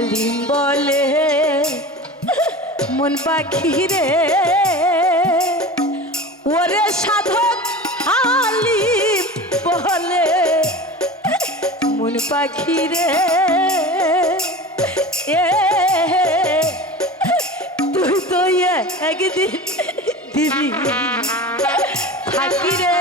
সেলিম বলে মন পাখি রে ওরে সাধক হালিম বলে মন পাখি রে তুই তো একদিন দিবি থাকি রে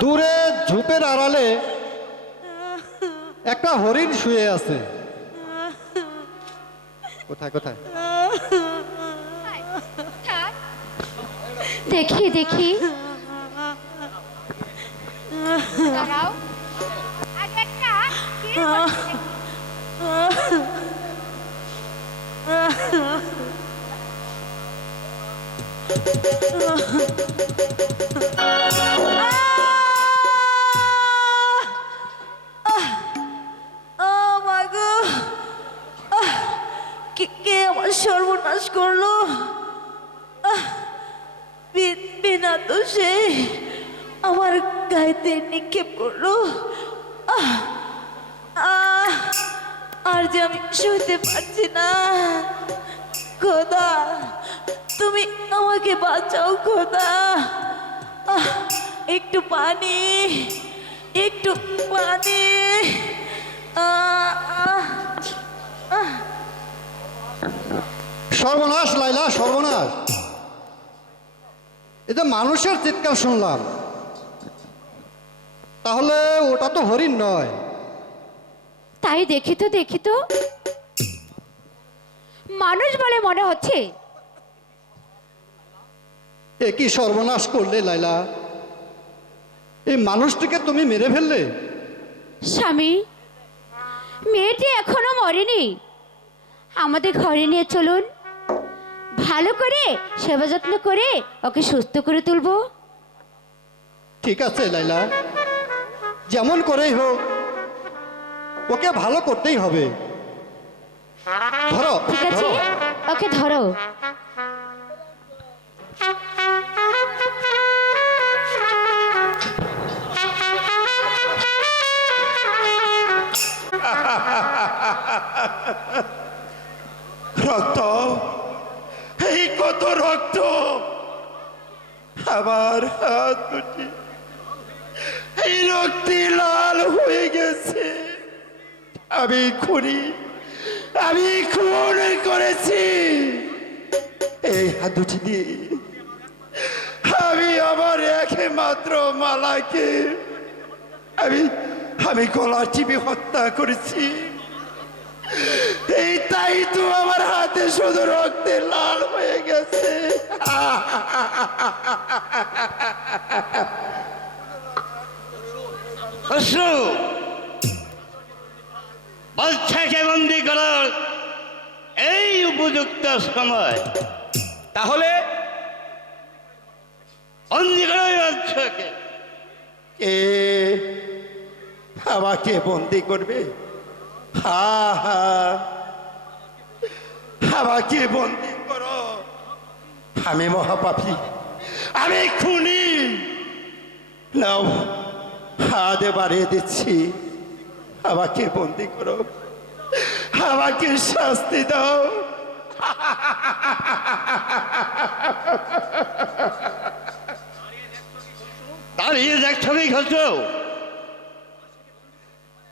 দূরে ঝোপের আড়ালে একটা হরিণ শুয়ে আছে। কোথায় কোথায় দেখি দেখি কে আমার সর্বনাশ করলো? বিনা দোষে আমার গায়েতে নিক্ষেপ করলো। আর যে আমি সইতে পারছি না। খোদা, তুমি আমাকে বাঁচাও খোদা। একটু পানি, একটু পানি। সর্বনাশ লাইলা, সর্বনাশ। এটা মানুষের চিৎকার শুনলাম, তাহলে ওটা তো হরিণ নয়। তাই দেখি তো মানুষ বলে মনে হচ্ছে। এ কি সর্বনাশ করলে লাইলা? এই মানুষটিকে তুমি মেরে ফেললে। স্বামী, মেয়েটি এখনো মরেনি, আমাদের ঘরে নিয়ে চলুন, ভালো করে সেবা যত্ন করে ওকে সুস্থ করে তুলবো। ঠিক আছে লাইলা, যেমন করেই হোক ওকে ভালো করতেই হবে। ধরো ঠিক আছে, ধরো। ওকে ধরো। রক্ত, এই কত রক্ত! আমার হাত দুটি এই রক্তে লাল হয়ে গেছে। আমি খুন করেছি। এই হাত দুটি দিয়ে আমি আমার একমাত্র মালাকে আমি গলা টিপে হত্যা করেছি। এই তাই তো আমার হাতে শুধু রক্তে লাল হয়ে গেছে। বাচ্চাকে বন্দি করার এই উপযুক্ত সময়। তাহলে বন্দি করো বাচ্চাকে। কে আমাকে বন্দি করবে? হা হা, আমাকে বন্দি করো। আমি মহাপাপী, আমি খুনি। নাও, হাত বাড়িয়ে দিচ্ছি, আমাকে বন্দি করো, আমাকে শাস্তি দাও। দাঁড়িয়ে দেখ ছবি খসো,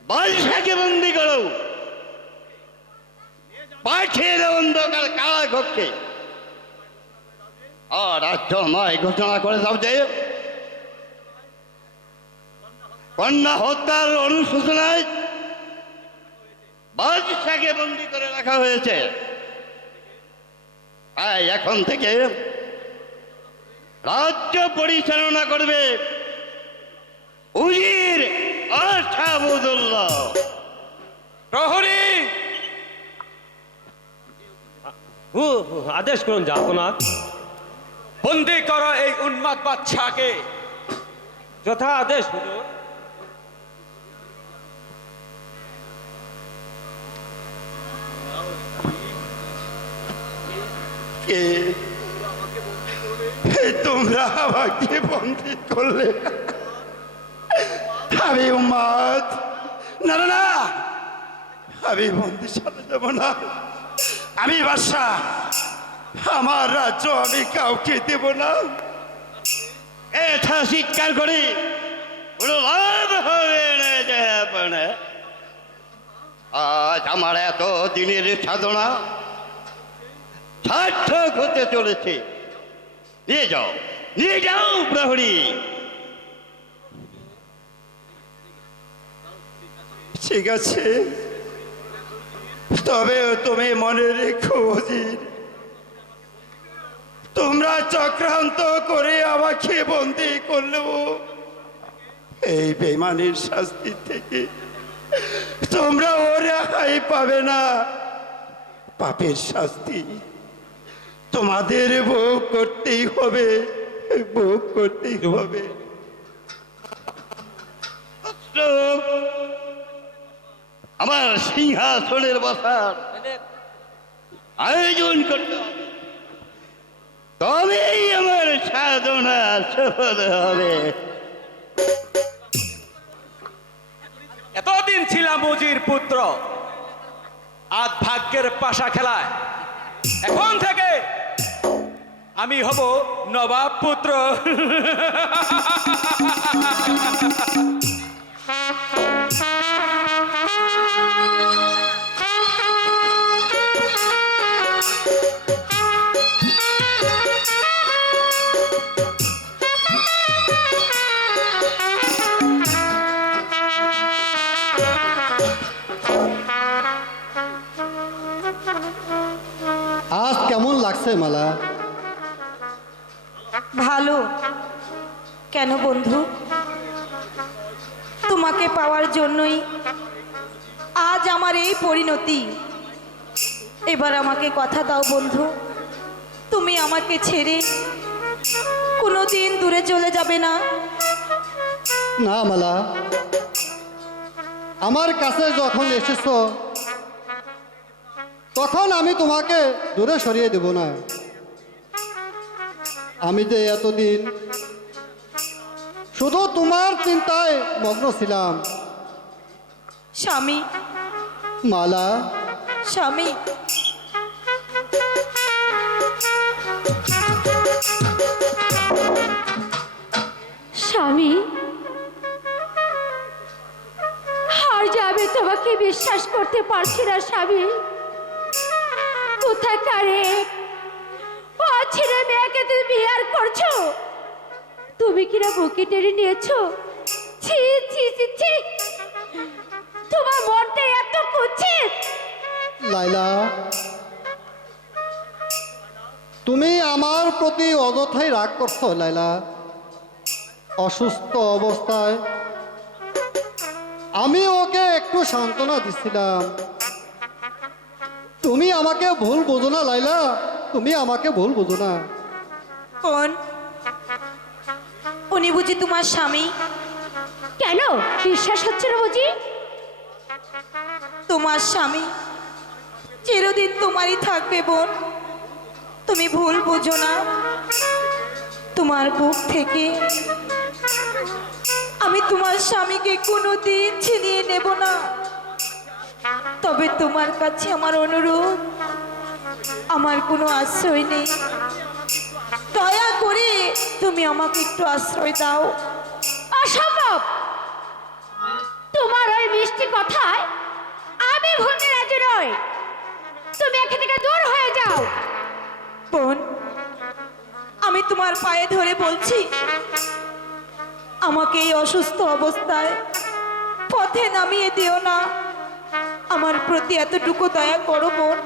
বাদশাকে বন্দি করো, পাঠিয়ে দেব অন্ধকার কারা কক্ষে। আর রাজ্যময় ঘোষণা করে দাও যে কন্যা হত্যার অনুশোচনায় বাদশাকে বন্দি করে রাখা হয়েছে। তাই এখন থেকে রাজ্য পরিচালনা করবে উজির আশাবুদুল্লাহ। প্রহরী, আদেশ করুন জাহাপনাথ। বন্দি করো এই উন্মাদ বাচ্চাকে। যথা আদেশ হুজুর। কে তোমরা আমাকে বন্দি করলে? আমি উম্মাদ, না না না, আমি বন্দিশালে যাব না। আমি বাদশা, আমার রাজ্য আমি কাউকে দেব না। এটা চিৎকার করি কোনো লাভ হবে না জাহাপনা। আজ আমার এত দিনের সাধনা সার্থক হতে চলেছে। নিয়ে যাও প্রহরী। ঠিক আছে, তবে তুমি মনে রেখো উজির, তোমরা চক্রান্ত করে আমাকে বন্দি করলেও এই বেঈমানির শাস্তি থেকে তোমরা ও রেহাই পাবে না। পাপের শাস্তি তোমাদের ভোগ করতেই হবে, ভোগ করতেই হবে। আমার সিংহাসনের বসার আয়োজন করতে হবে, তবেই আমার সাধনা সফল হবে। এতদিন ছিলাম উজির পুত্র, আজ ভাগ্যের পাশা খেলায়। এখন থেকে আমি হব নবাব পুত্র। লাগছে মালা? ভালো। কেন বন্ধু? তোমাকে পাওয়ার জন্যই আজ আমার এই পরিণতি। এবার আমাকে কথা দাও বন্ধু, তুমি আমাকে ছেড়ে কোনোদিন দূরে চলে যাবে না। না মালা, আমার কাছে যখন এসেছো তখন আমি তোমাকে দূরে সরিয়ে দেব না। আমি যে এতদিন শুধু তোমার চিন্তায় মগ্ন ছিলাম। স্বামী, মালা, স্বামী, স্বামী, আর যে আমি তোমাকে বিশ্বাস করতে পারছি না স্বামী। কোথাকারে ও ছেলে মেয়েকে তুমি বিয়ার করছো, তুমি কিনা বুকে টেনে নিয়েছো। ছি ছি ছি ছি, তোমার মনটা এত কুৎসিত। লাইলা, তুমি আমার প্রতি অযথাই রাগ করছো লাইলা। অসুস্থ অবস্থায় আমি ওকে একটু সান্ত্বনা দিছিলাম। তুমি আমাকে ভুল বোঝো না লাইলা, তুমি আমাকে ভুল বোঝো না। কোন? উনি বুঝি তোমার স্বামী? কেন বিশ্বাস হচ্ছে না বুঝি? তোমার স্বামী চিরদিন তোমারই থাকবে বোন, তুমি ভুল বুঝো না। তোমার বুক থেকে আমি তোমার স্বামীকে কোনোদিন ছিনিয়ে নেব না। তবে তোমার কাছে আমার অনুরোধ, আমার কোনো আশ্রয় নেই, দয়া করে তুমি আমাকে একটু আশ্রয় দাও। অসম্ভব! তোমার ওই মিষ্টি কথায় আমি ভুলতে রাজি নই। তুমি এখান থেকে দূর হয়ে যাও। বোন, আমি তোমার পায়ে ধরে বলছি, আমাকে এই অসুস্থ অবস্থায় পথে নামিয়ে দিও না। আমার প্রতি এতটুকু দয়া করো বোন।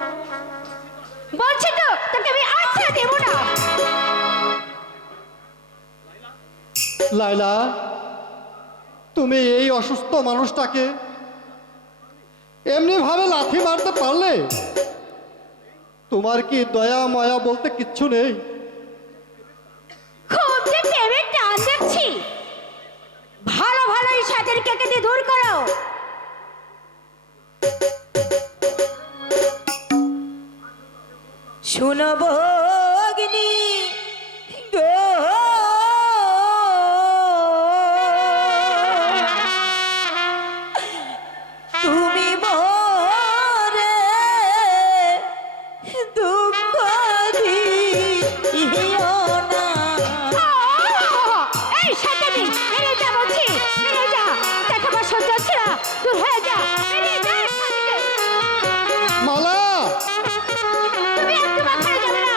বলছি তো তোকে আমি আশ্রয় দেব না। লাইলা, তুমি এই অসুস্থ মানুষটাকে এমনি ভাবে লাথি মারতে পারলে? তোমার কি দয়া মায়া বলতে কিচ্ছু নেই? খুব যে প্রেমের টান দেখছি। ভালো ভালো এই সাদের কেটে দূর করো। শুনব অগ্নি গো, তুমি মোরে দুঃখ দিও না। এই সাথে মেরে যা বলছি, মেরে যা। দেখো আমার সহ্য হচ্ছে না, দূর হয়ে যা। মেরে যা এখান থেকে। মালা, তুমি একটু মাথায় যাবে না।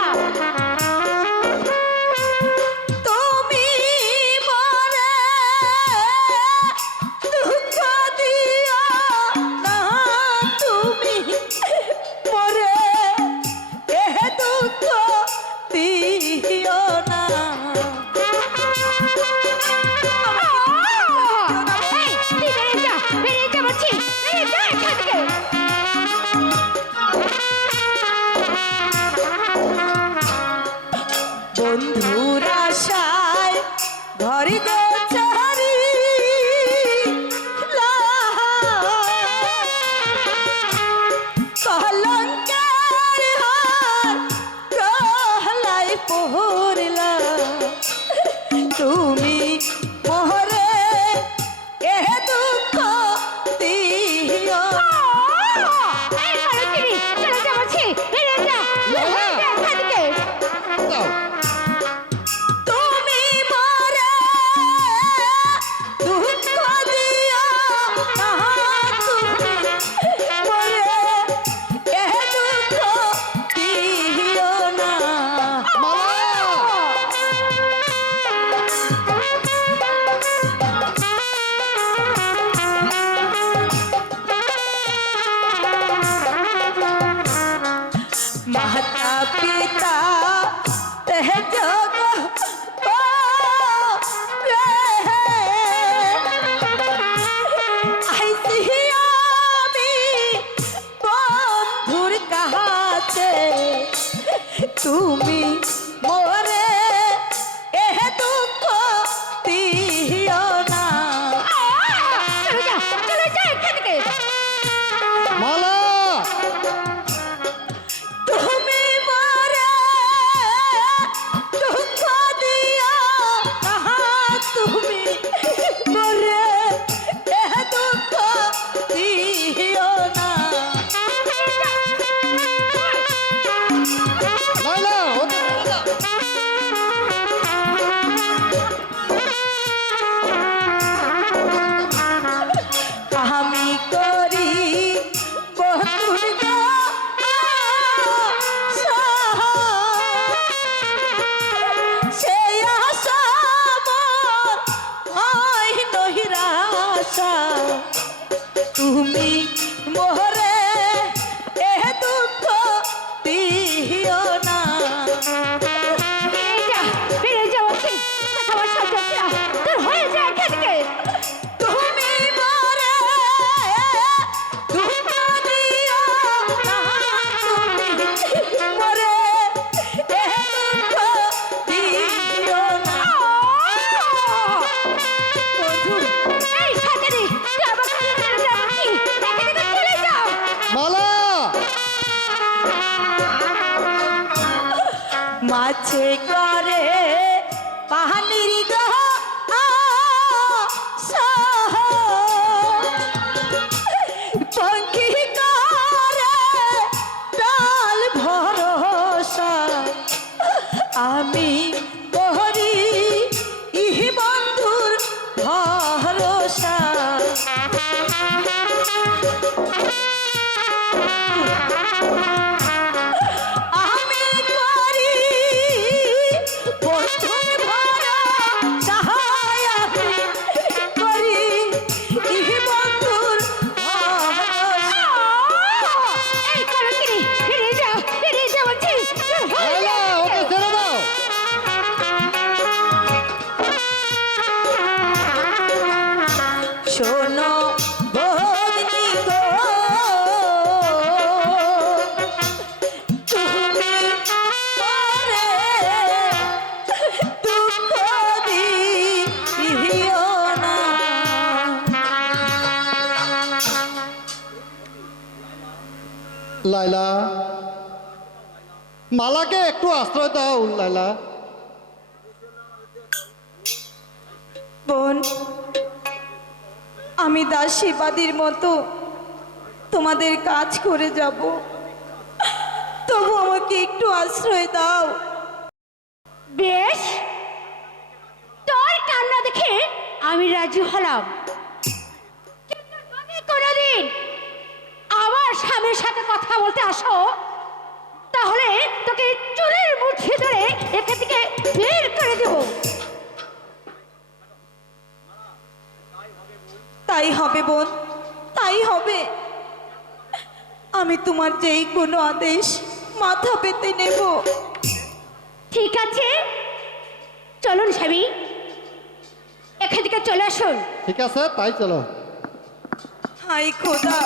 তুমি মোহরে এ দুঃখ দিও না। বেড়ে যাওয়াচ্ছি আমার সন্তানরা তোর হয়ে যায় এখান থেকে। তুমি মোরে দুঃখ দিও না, তুমি মোরে এ দুঃখ দিও না। বন্ধু এই সাজারি তুই আমাকে ছেড়ে যাচ্ছি এখান থেকে চলে যাও। মালা মাছে করে পাহানির গহ পঙ্খী করে ডাল ভরসা, আমি বহরি ইহি বন্ধুর ভরসা। আমি করি বন্ধুর ভরসা, আমি করি ইহি বন্ধুর ভরসা। এই করো কি বেড়ে যাওয়াচ্ছি তোর হয়ে লাইলা ওকে ছেড়ে দাও। শোনো ভগ্নী গো, তুমি পরে দুঃখ দিও না। লাইলা মালাকে একটু আশ্রয় দাও লাইলা। বোন, আমি দাসীবাদীর মতো তোমাদের কাজ করে যাব, তবু আমাকে একটু আশ্রয় দাও। বেশ তোর কান্না দেখে আমি রাজি হলাম, কিন্তু তুমি কোনোদিন আমার স্বামীর সাথে কথা বলতে আসো তাহলে তোকে চুলের মুঠি ধরে এখান থেকে বের করে দেব। তাই হবে বোন, তাই হবে। আমি তোমার যেই কোনো আদেশ মাথা পেতে নেব। ঠিক আছে চলুন স্বামী এখান থেকে চলে আসুন। ঠিক আছে তাই চলো। হাই খোদা,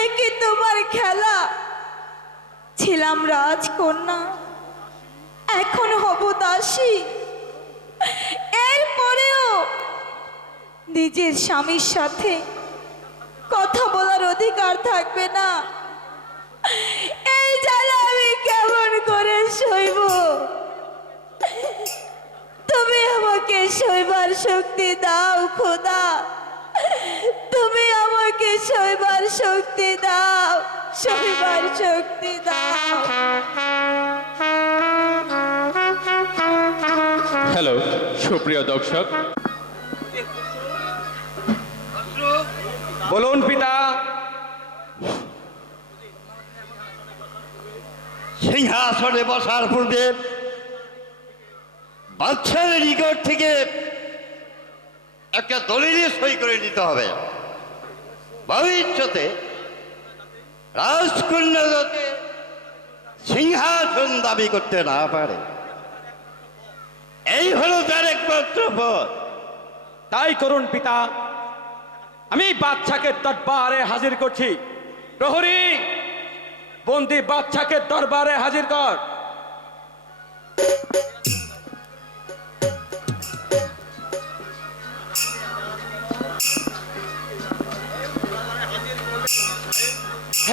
এ কি তোমার খেলা? ছিলাম রাজকন্যা, এখন হব দাসী। এরপরেও নিজের স্বামীর সাথে কথা বলার অধিকার থাকবে না। এই জ্বালা আমি কেমন করে সইব? তুমি আমাকে সইবার শক্তি দাও খোদা, তুমি আমাকে সইবার শক্তি দাও, সইবার শক্তি দাও। হ্যালো সুপ্রিয় দর্শক, বলুন পিতা। সিংহাসনে বসার পূর্বে বাদশার নিকট থেকে একটা দলিলে সই করে নিতে হবে। ভবিষ্যতে রাজকন্যা যাতে সিংহাসন দাবি করতে না পারে, এই হলো তার একমাত্র পথ। তাই করুন পিতা, আমি বাদশাকে দরবারে হাজির করছি। প্রহরী বন্দি বাদশাকে দরবারে হাজির কর।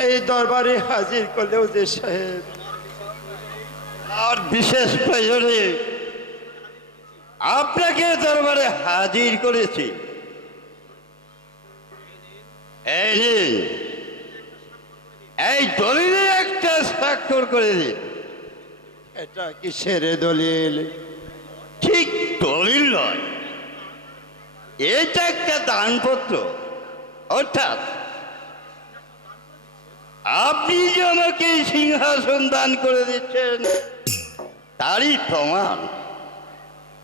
এই দরবারে হাজির করলেও যে সাহেব, আর বিশেষ প্রয়োজনে আপনাকে দরবারে হাজির করেছি। এই নিন, এই দলিলে একটা স্বাক্ষর করে দিন। এটা কিসের দলিল? ঠিক দলিল নয়, এটা একটা দানপত্র। অর্থাৎ আপনি যে আমাকে এই সিংহাসন দান করে দিচ্ছেন তারই প্রমাণ।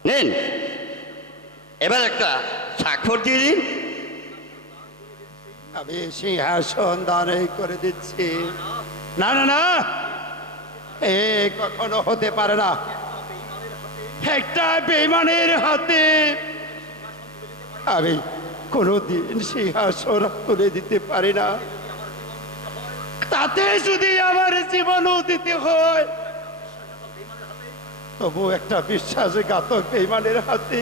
নিন, এবার একটা স্বাক্ষর দিয়ে দিন। আমি সিংহাসন দান করে দিচ্ছি। না না না, এ কখনো হতে পারে না। একটা বেঈমানের হাতে আমি কোনোদিন সিংহাসন তুলে দিতে পারি না। তাতে যদি আমার জীবনও দিতে হয়, তবু একটা বিশ্বাসঘাতক বেঈমানের হাতে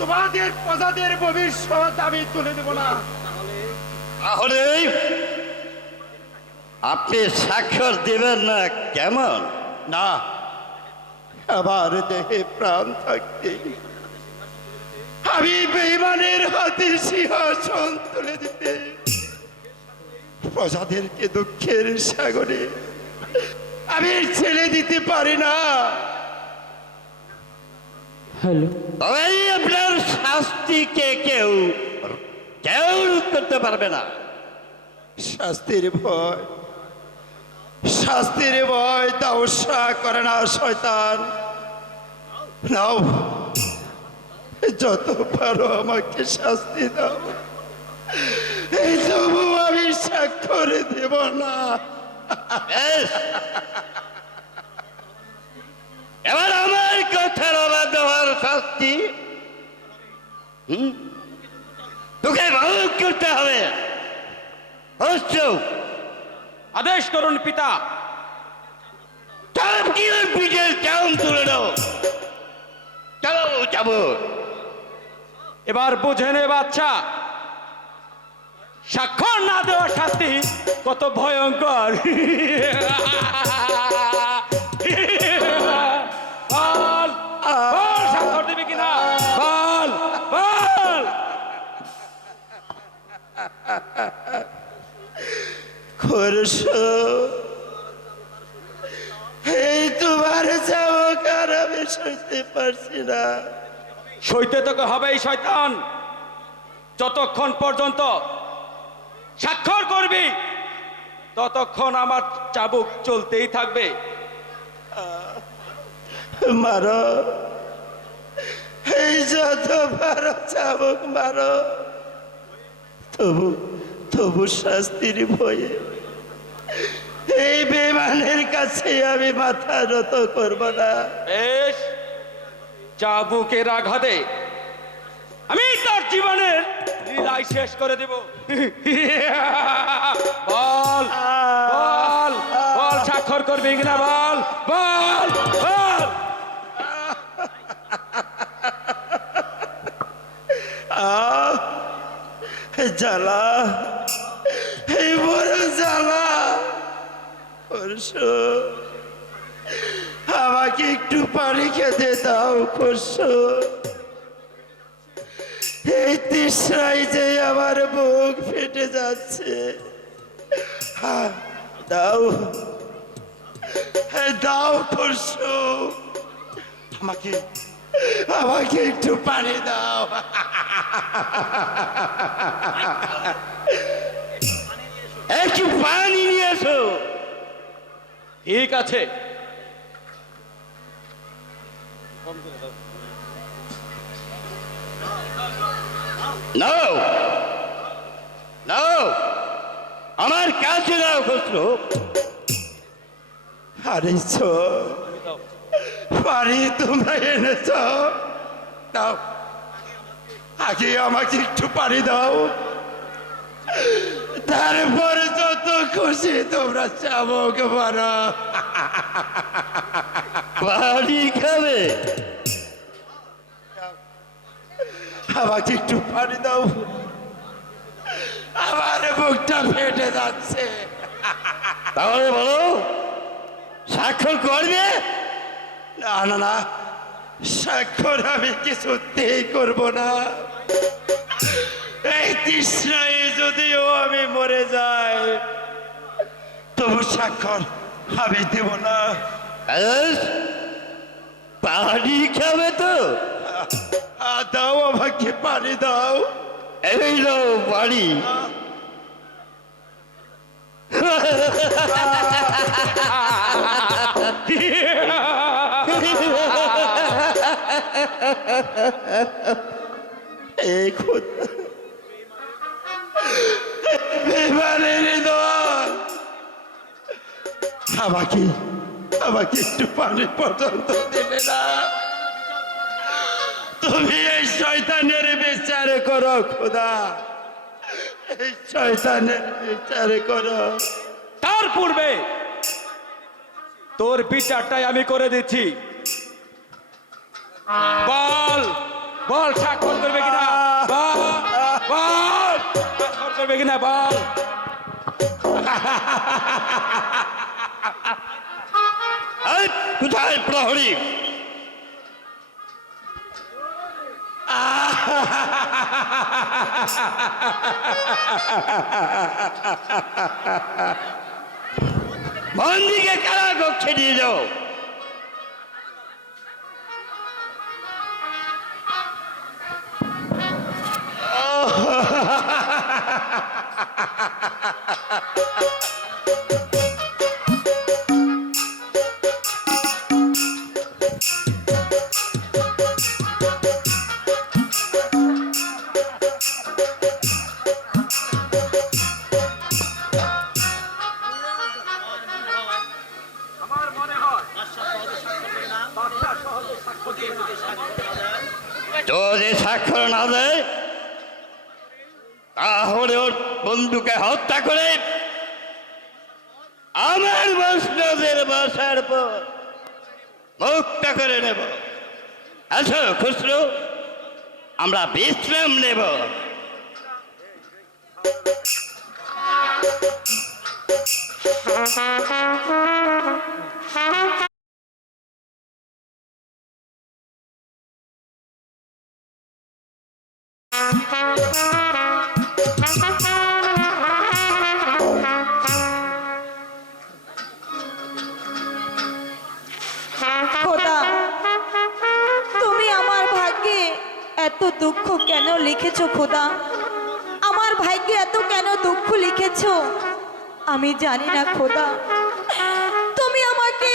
তোমাদের প্রজাদের ভবিষ্যৎ আমি তুলে দেব না। তাহলে আপনি স্বাক্ষর দেবেন না কেমন? না, আমার দেহে প্রাণ থাকতে আমি বেঈমানের হাতে সিংহাসন তুলে দিতে, প্রজাদেরকে দুঃখের সাগরে আমি ছেড়ে দিতে পারি না। তবেই আপনার শাস্তিকে কেউ কেউ রোধ করতে পারবে না। শাস্তির ভয়, শাস্তির ভয় দাওসা করে না শয়তান। নাও, যত পারো আমাকে শাস্তি দাও, এই তবু আমি স্বাক্ষর দেব না। বেশ, এবার আমার কথার অবাধ্য হওয়ার শাস্তি তোকে ভোগ করতে হবে। অবশ্য আদেশ করুন পিতা। সব কি ওর পিঠের চাউন তুলে দাও। চলো যাবো। এবার বুঝে নে বাচ্চা, স্বাক্ষর না দেওয়ার শাস্তি কত ভয়ঙ্কর। বল, বল স্বাক্ষর দিবি কিনা, বল বল। খোরশ, এই তোমার যাবক আর আমি সইতে পারছি না। সইতে তোকে হবেই শয়তান। যতক্ষণ পর্যন্ত স্বাক্ষর করবি ততক্ষণ আমার চাবুক চলতেই থাকবে। মারো, এই যত মারো চাবক মারো, তবু তবু শাস্তির ভয়ে এই বেঈমানের কাছে আমি মাথা নত করব না। বেশ, চাবুকের আঘাতে আমি তোর জীবনের লীলাই শেষ করে দেব। বল বল বল, স্বাক্ষর করবি কিনা বল বল বল। আহ, জ্বালা, এই বড় জ্বালা। খোরশো, আমাকে একটু পানি খেতে দাও খোরশো। এই তৃষ্ণায় যে আমার বুক ফেটে যাচ্ছে। দাও, দাও খোরশো, আমাকে আমাকে একটু পানি দাও। একটু পানি নিয়ে এসো। ঠিক আছে। নাও নাও, আমার কাছে নাও খসরু। হারিয়েছ, পানি তোমরা এনেছ, দাও, আগে আমাকে একটু পানি দাও, তারপরে যত খুশি তোমরা চাবক মারো। পানি খাবে? আমাকে একটু পানি দাও, আমার বুকটা ফেটে যাচ্ছে। তাহলে বলো, স্বাক্ষর করবে? না না না, স্বাক্ষর আমি কিছুতেই করব না। এই তৃষ্ণায় যদিও আমি মরে যাই, তবু স্বাক্ষর আমি দেব না। বেশ, পানি খাবে তো? দাও, আমাকে পানি দাও। এই নাও পানি। এই খোদা, বেইমানের হৃদয় আমাকে আমাকে একটু পানি পর্যন্ত দিলে না। তুমি এই শয়তানের বিচার করো খোদা, এই শয়তানের বিচার করো। তার পূর্বে তোর বিচারটাই আমি করে দিচ্ছি। বল বল স্বাক্ষর করবে কিনা, বল বল স্বাক্ষর করবে কিনা বল। এই, কোথায় প্রহরী? বন্দিকে কারাকক্ষে নিয়ে যাও। যদি স্বাক্ষর না দেয় তাহলে ওর বন্ধুকে হত্যা করে আমার বৈষ্ণবের বসার পর মুক্ত করে নেব। আচ্ছা খুসরো, আমরা বিশ্রাম নেব। খোদা, তুমি আমার ভাগ্যে এত দুঃখ কেন লিখেছো খোদা? আমার ভাগ্যে এত কেন দুঃখ লিখেছো আমি জানি না খোদা। তুমি আমাকে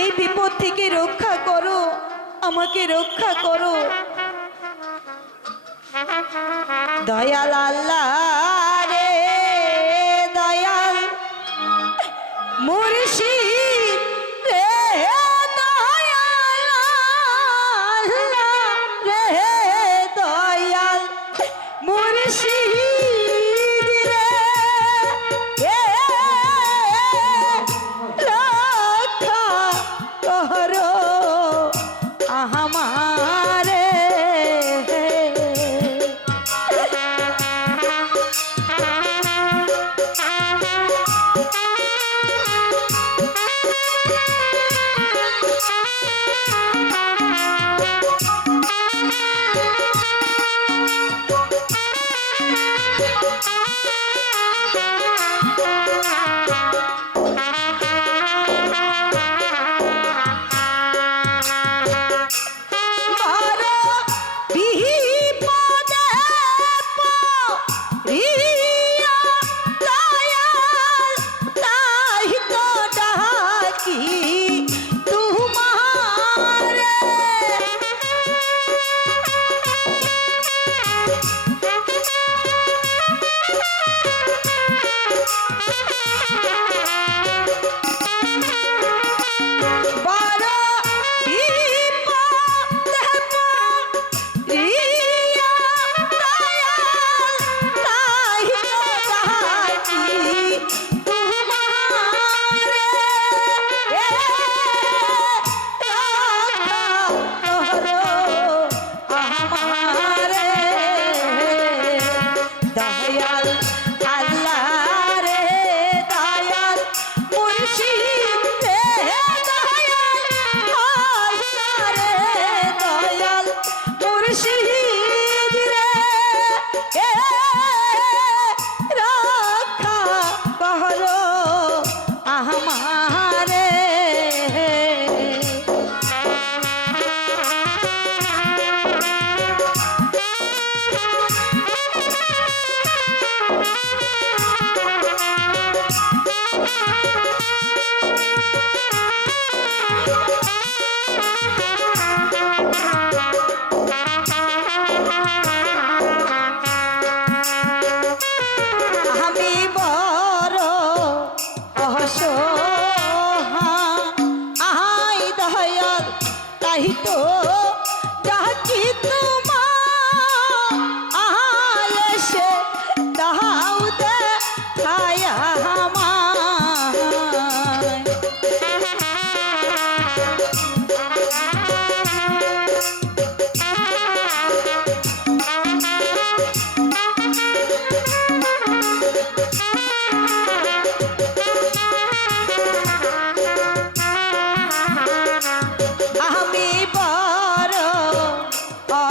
এই বিপদ থেকে রক্ষা করো, আমাকে রক্ষা করো। দয়াল আল্লাহ রে দয়াল মুর্শিদ রে দয়াল আল্লাহ রে দয়াল মুর্শিদ রে রক্ষা করো আমারে।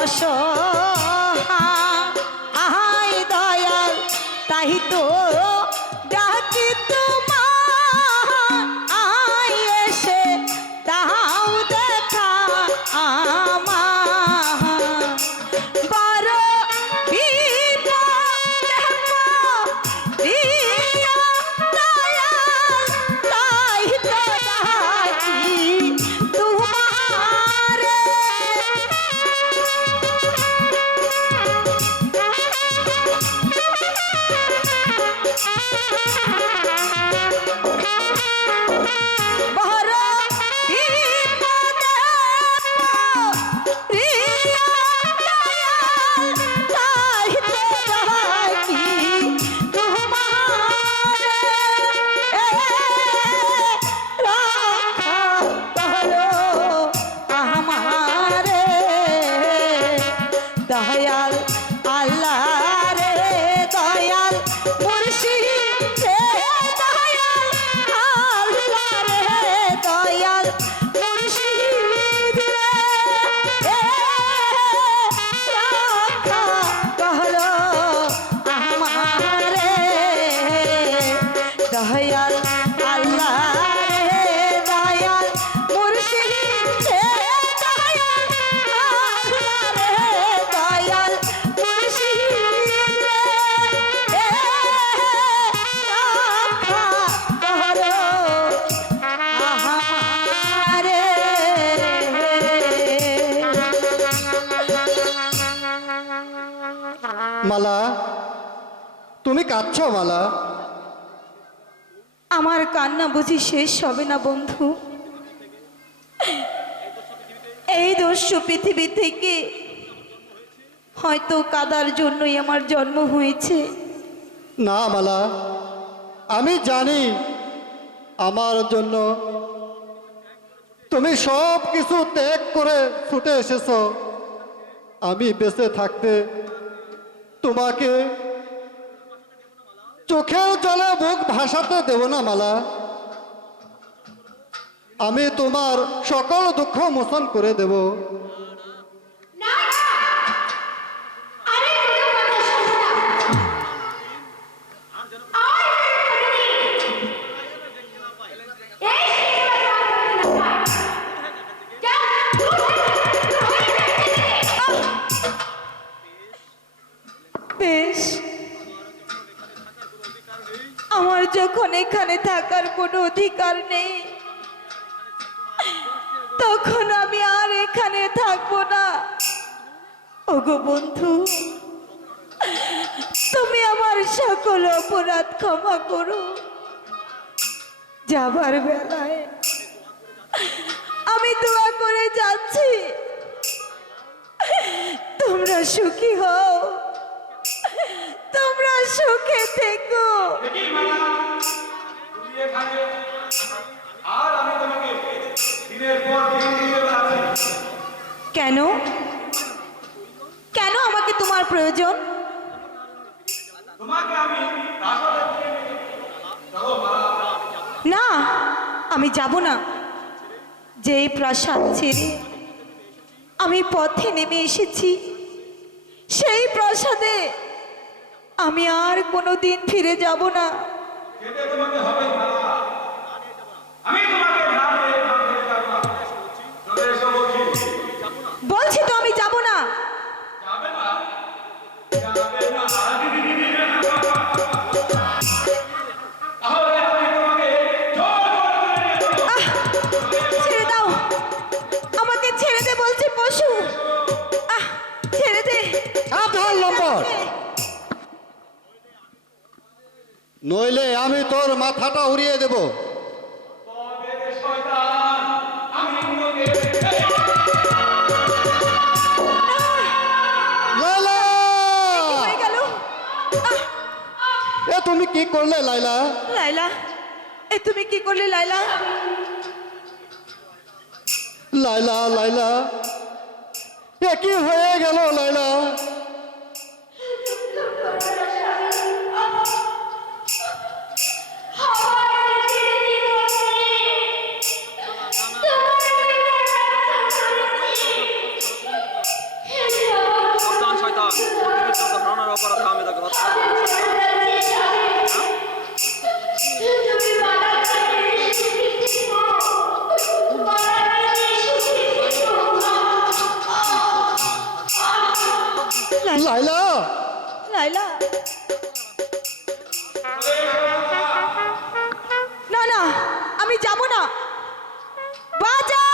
অসহায় দয়াল তাই তো ডাকি তোমায় এসে দাও দেখা আমার বড় বিপদ দিয়া দয়াল তাই তো ডাকি তোমারে বড় বিপদে পড়িয়া দয়াল তাই তো ডাকি তোমারে রক্ষা করো আমারে দয়াল আল্লাহ রে দয়াল মুর্শিদ রে দয়াল আল্লাহ রে দয়াল মুর্শিদ রে রক্ষা করো আমারে দয়াল আল্লাহ রে দয়াল মুর্শিদ রে দয়াল আল্লাহ রে দয়াল মুর্শিদ রে রক্ষা করো আমারে মালা, তুমি কাঁদছো মালা? আমার কান্না বুঝি শেষ হবে না বন্ধু। এই দস্যু পৃথিবী থেকে হয়তো কাদার জন্যই আমার জন্ম হয়েছে। না মালা, আমি জানি আমার জন্য তুমি সব কিছু ত্যাগ করে ছুটে এসেছো। আমি বেঁচে থাকতে তোমাকে চোখের জলে মুখ ভাসাতে দেব না মালা। আমি তোমার সকল দুঃখ মোচন করে দেব। বেশ, আমার যখন এখানে থাকার কোনো অধিকার নেই তখন আমি আর এখানে থাকবো না। ওগো বন্ধু, তুমি আমার সকল অপরাধ ক্ষমা করো। যাবার বেলায় আমি দোয়া করে যাচ্ছি তোমরা সুখী হও, তোমরা সুখে থেকো। কেন কেন আমাকে তোমার প্রয়োজন? না, আমি যাব না। যেই প্রাসাদ ছেড়ে আমি পথে নেমে এসেছি সেই প্রাসাদে আমি আর কোনোদিন ফিরে যাব না। বলছি তো আমি যাব না। ছেড়ে দাও, আমাকে ছেড়ে দে বলছি পশু। ছেড়ে দে। সাবধান লম্পট, নইলে আমি তোর মাথাটা উড়িয়ে দেব। লাইলা! হয়ে গেল। এ তুমি কি করলে লাইলা? লাইলা, এ তুমি কি করলে লাইলা? লাইলা লাইলা, এ কি হয়ে গেল লাইলা? তোমার অপরাধে আমি তোকে হত্যা করেছি। লাইলা লাইলা, না না, আমি যাব না। বাঁচাও!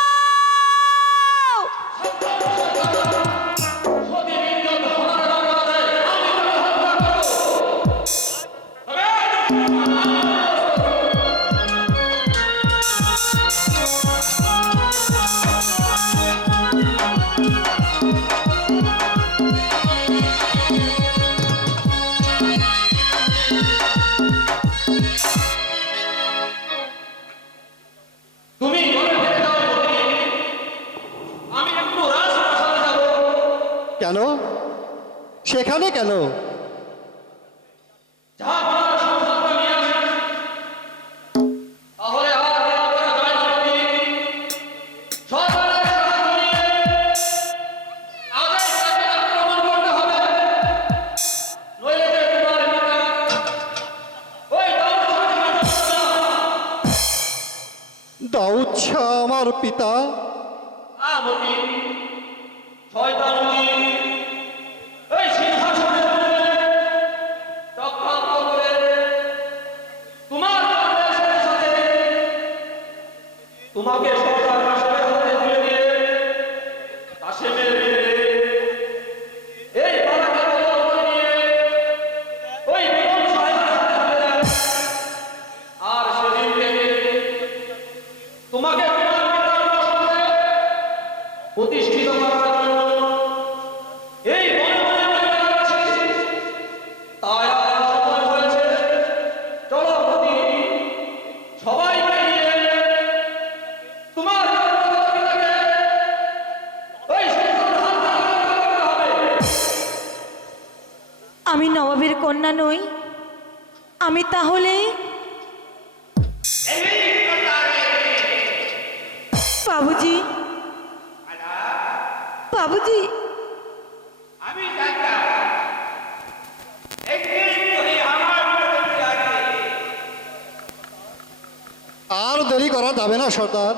কেন? সেখানে কেন? দাউদ শাহ আমার পিতা তোমাকে সরকার রাষ্ট্রের হাতে তুলে দিয়ে কাশেমের এই বালাকে বদল নিয়ে ওই বেগম সাহেবের হাতে তুলে দেন। আর সেদিন থেকে তোমাকে তোমার পিতার বসতে প্রতিষ্ঠিত করার জন্য এই বনে বনে বনে বেড়াচ্ছি। তাই আর সময় হয়েছে, চলো প্রতি সবাইকে নিয়ে তোমার পিতাকে ওই শত্রুর হাত থেকে রক্ষা করতে হবে। আমি নবাবের কন্যা নই, আমি তাহলে বাবুজি, বাবুজি, আমি জানতাম একদিন তুমি আমার বিরুদ্ধে আসবে। আর দেরি করা যাবে না সর্দার।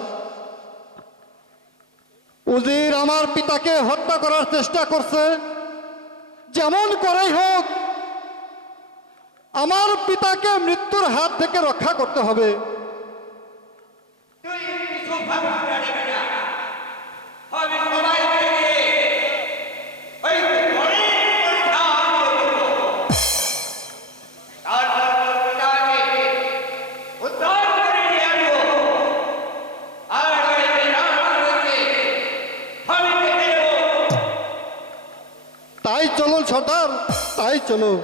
উজির আমার পিতাকে হত্যা করার চেষ্টা করছে, যেমন করেই হোক আমার পিতাকে মৃত্যুর হাত থেকে রক্ষা করতে হবে। তুই কিছু ভাবনা রাখবি না। আমি সবাইকে নিয়ে ওই ঘরে পরীক্ষা করব। তারপর তোর পিতাকে উদ্ধার করে নিয়ে আসবো। আর ওই রামকে আমি কেটে দেবো। তাই চলুন সর্দার, তাই চলুন।